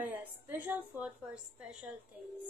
Korea, special food for special days.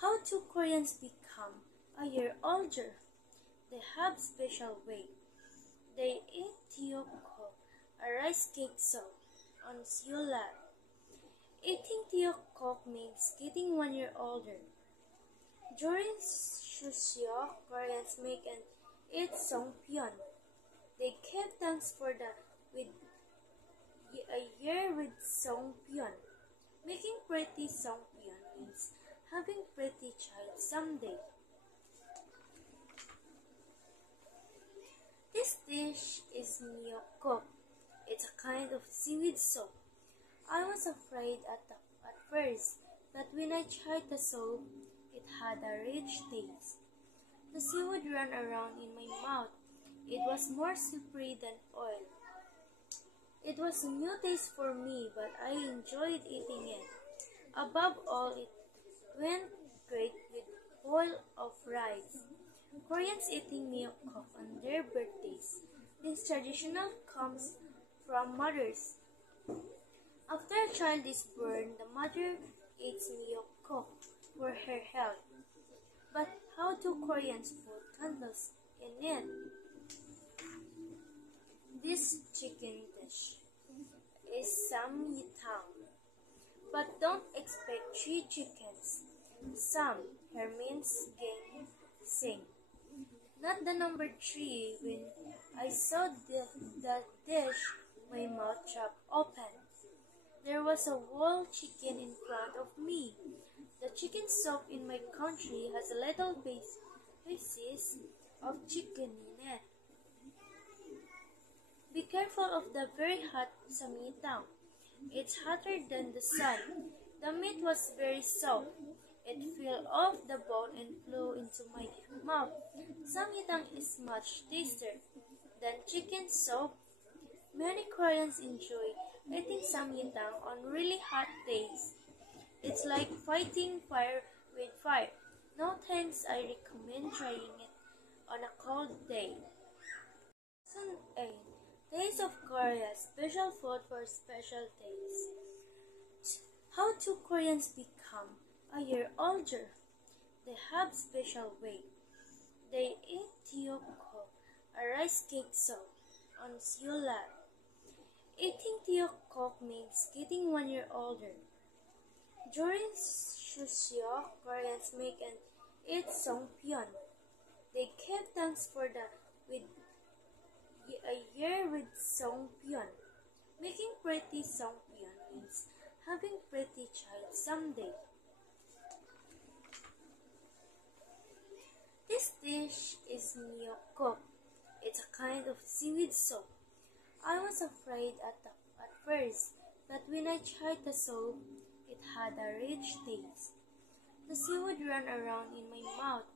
How do Koreans become a year older? They have special way. They eat tteokguk, a rice cake soup, on Seollal. Eating tteokguk means getting 1 year older. During Chuseok, Koreans make and eat songpyeon. They give thanks for with a year with songpyeon. Making pretty songpyeon means having pretty child someday. This dish is myeokguk. It's a kind of seaweed soup. I was afraid at first, but when I tried the soup, it had a rich taste. The seaweed ran around in my mouth. It was more slippery than oil. It was a new taste for me, but I enjoyed eating it. Above all, it went great with bowl of rice. Koreans eating myeokguk on their birthdays. This traditional comes from mothers. After a child is born, the mother eats myeokguk for her health. But how do Koreans put candles in it? This chicken dish is samyetang. But don't expect 3 chickens. Sam here means gang, sing. Not the number 3. When I saw the dish, my mouth dropped open. There was a whole chicken in front of me. The chicken soup in my country has a little pieces of chicken in it. Be careful of the very hot samyetang. It's hotter than the sun. The meat was very soft. It fell off the bone and flew into my mouth. Samyetang is much tastier than chicken soup. Many Koreans enjoy eating samyetang on really hot days. It's like fighting fire with fire. No thanks, I recommend trying it on a cold day. Lesson 8. Days of Korea, special food for special days. How do Koreans become a year older? They have special way. They eat tteokguk, a rice cake soup, on Seollal. Eating tteokguk means getting 1 year older. During Chuseok, Koreans make and eat songpyeon. They give thanks for with a year with songpyeon. Making pretty songpyeon means having pretty child someday. This dish is myeokguk. It's a kind of seaweed soup. I was afraid at first, but when I tried the soup, it had a rich taste. The seaweed ran around in my mouth.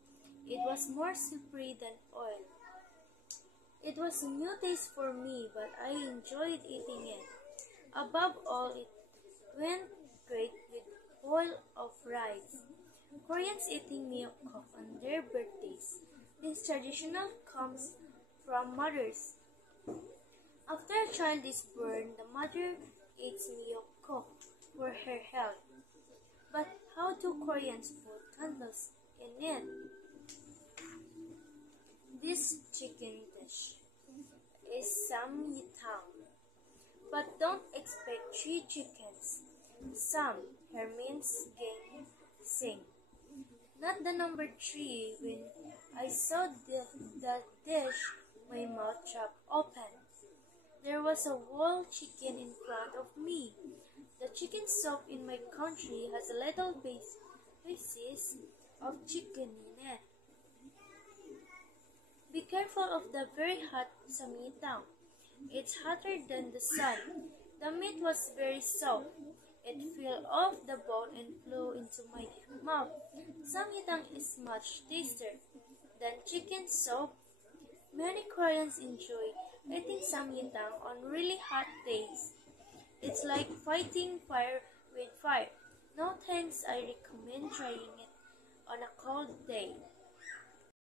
It was more slippery than oil. It was a new taste for me, but I enjoyed eating it. Above all, it went great with bowl of rice. Koreans eating myeokguk on their birthdays. This traditional comes from mothers. After a child is born, the mother eats myeokguk for her health. But how do Koreans put candles in it? This chicken dish is samyetang. But don't expect 3 chickens. Sam here means gang, sing. Not the number 3. When I saw the dish, my mouth dropped open. There was a whole chicken in front of me. The chicken soup in my country has a little pieces of chicken in it. Be careful of the very hot samyetang. It's hotter than the sun. The meat was very soft. It fell off the bone and flew into my mouth. Samyetang is much tastier than chicken soup. Many Koreans enjoy eating samyetang on really hot days. It's like fighting fire with fire. No thanks, I recommend trying it on a cold day.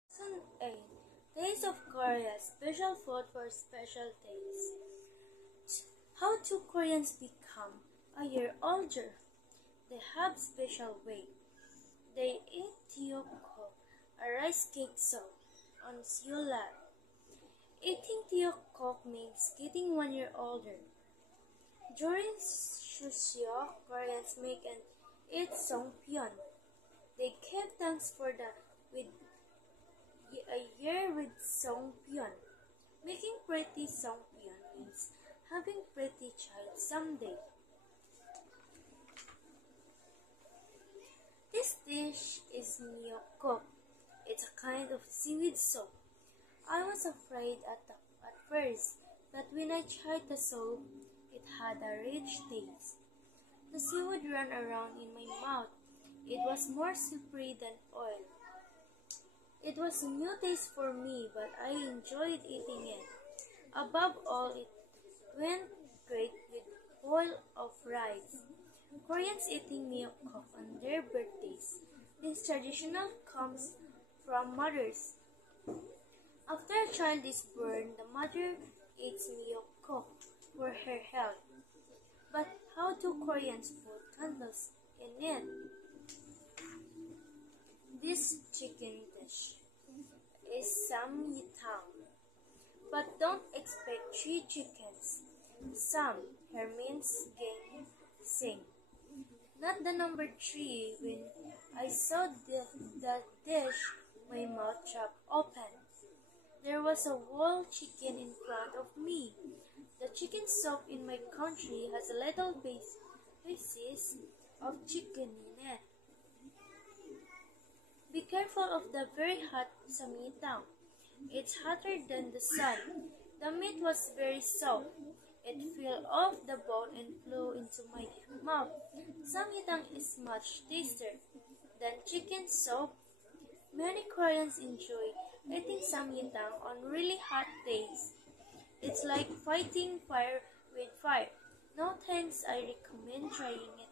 Lesson 8. Days of Korea, special food for special days. How do Koreans become a year older. They have special way. They eat tiyoko, a rice cake soup, on Seollab. Eating tiyoko means getting 1 year older. During Shusyo, Koreans make and eat songpyeon. They give thanks for the with a year with songpyeon. Making pretty songpyeon means having pretty child someday. This dish is myeokguk. It's a kind of seaweed soup. I was afraid at first, but when I tried the soup, it had a rich taste. The seaweed ran around in my mouth. It was more slippery than oil. It was a new taste for me, but I enjoyed eating it. Above all, it went great with bowl of rice. Koreans eating myeokguk on their birthdays. This traditional comes from mothers. After a child is born, the mother eats myeokguk for her health. But how do Koreans put candles in it? This chicken dish is samyetang. But don't expect 3 chickens. Sam, her means gang, sing. Not the number 3. When I saw the dish, my mouth dropped open. There was a whole chicken in front of me. The chicken soup in my country has a little pieces of chicken in it. Be careful of the very hot samyetang. It's hotter than the sun. The meat was very soft. It fell off the bone and flew into my mouth. Samyetang is much tastier than chicken soup. Many Koreans enjoy eating samyetang on really hot days. It's like fighting fire with fire. No thanks, I recommend trying it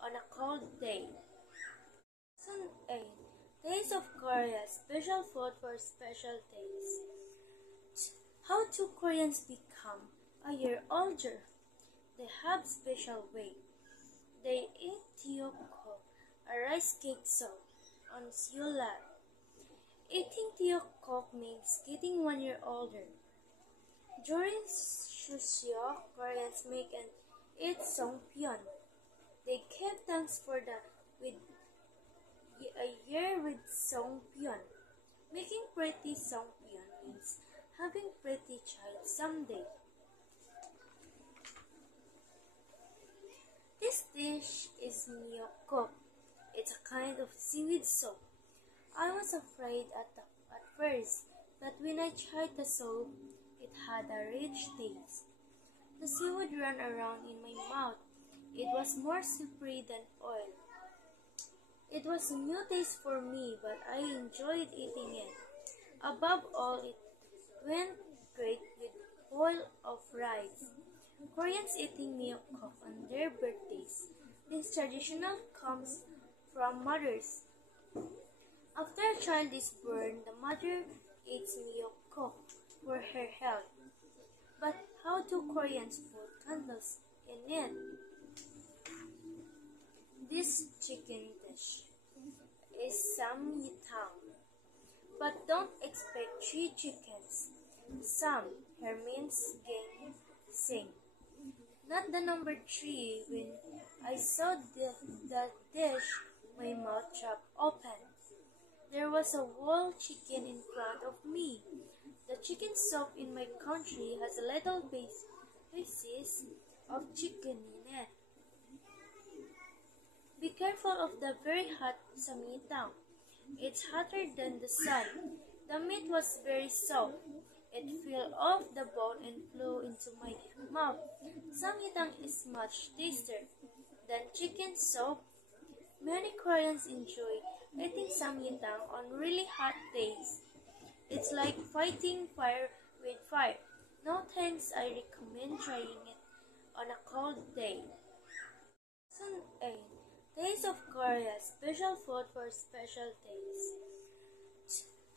on a cold day. Lesson 8. Days of Korea, special food for special days. How do Koreans become a year older? They have special way. They eat tiyoko, a rice cake soup, on Seollab. Eating tiyoko means getting 1 year older. During Shusyo, Koreans make and eat songpyeon. They give thanks for the with a year with songpyeon. Making pretty songpyeon means having pretty child someday. This dish is myeokguk. It's a kind of seaweed soup. I was afraid at first, but when I tried the soup, it had a rich taste. The seaweed ran around in my mouth. It was more slippery than oil. It was a new taste for me, but I enjoyed eating it. Above all, it went great with bowl of rice. Koreans eating myeokguk on their birthdays. This traditional comes from mothers. After a child is born, the mother eats myeokguk for her health. But how do Koreans put candles in it? This chicken dish is samyetang. But don't expect 3 chickens. Sam, her means gang, sing. Not the number 3. When I saw the dish, my mouth dropped open. There was a whole chicken in front of me. The chicken soup in my country has a little pieces of chicken in it. Be careful of the very hot samyetang. It's hotter than the sun. The meat was very soft. It fell off the bone and flew into my mouth. Samyetang is much tastier than chicken soup. Many Koreans enjoy eating samyetang on really hot days. It's like fighting fire with fire. No thanks, I recommend trying it on a cold day. Lesson 8. Days of Korea, special food for special days.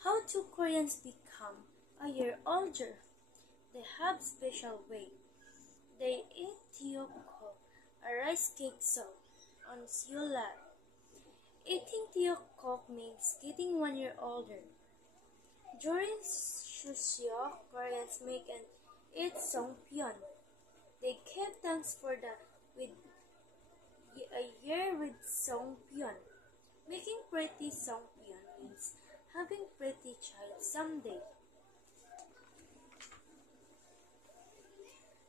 How do Koreans become a year older? They have special way. They eat tiyoko, a rice cake soup on Seoul Lab. Eating tteokguk means getting 1 year older. During Chuseok, Koreans make and eat songpyeon. They give thanks for the with a year with songpyeon. Making pretty songpyeon means having pretty child someday.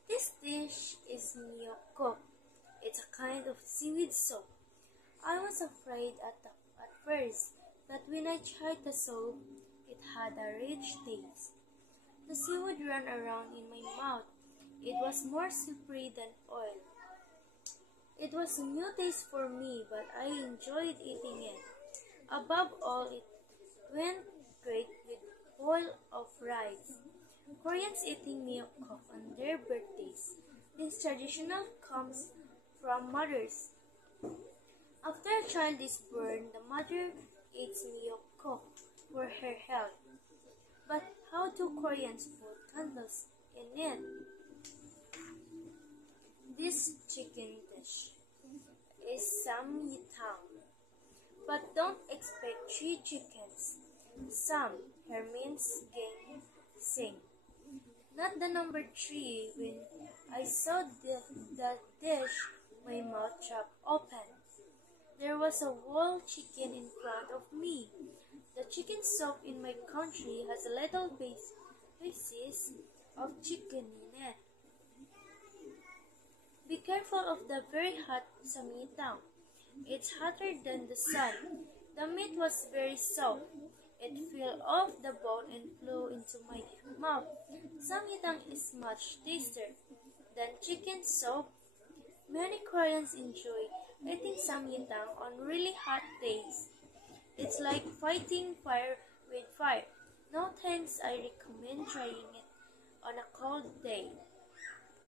This dish is myeokguk. It's a kind of seaweed soup. I was afraid at first that when I tried the soup, it had a rich taste. The seaweed ran around in my mouth. It was more slippery than oil. It was a new taste for me, but I enjoyed eating it. Above all, it went great with bowl of rice. Koreans eating myeokguk on their birthdays. This traditional comes from mothers. After a child is born, the mother eats myeokguk for her health. But how do Koreans put candles in it? This chicken dish is samyetang. But don't expect 3 chickens. Sam, her means sing. Not the number 3. When I saw the dish, my mouth dropped open. There was a whole chicken in front of me. The chicken soup in my country has a little pieces of chicken in it. Be careful of the very hot samyetang. It's hotter than the sun. The meat was very soft. It fell off the bone and flew into my mouth. Samyetang is much tastier than chicken soup. Many Koreans enjoy eating samyetang on really hot days. It's like fighting fire with fire. No thanks, I recommend trying it on a cold day.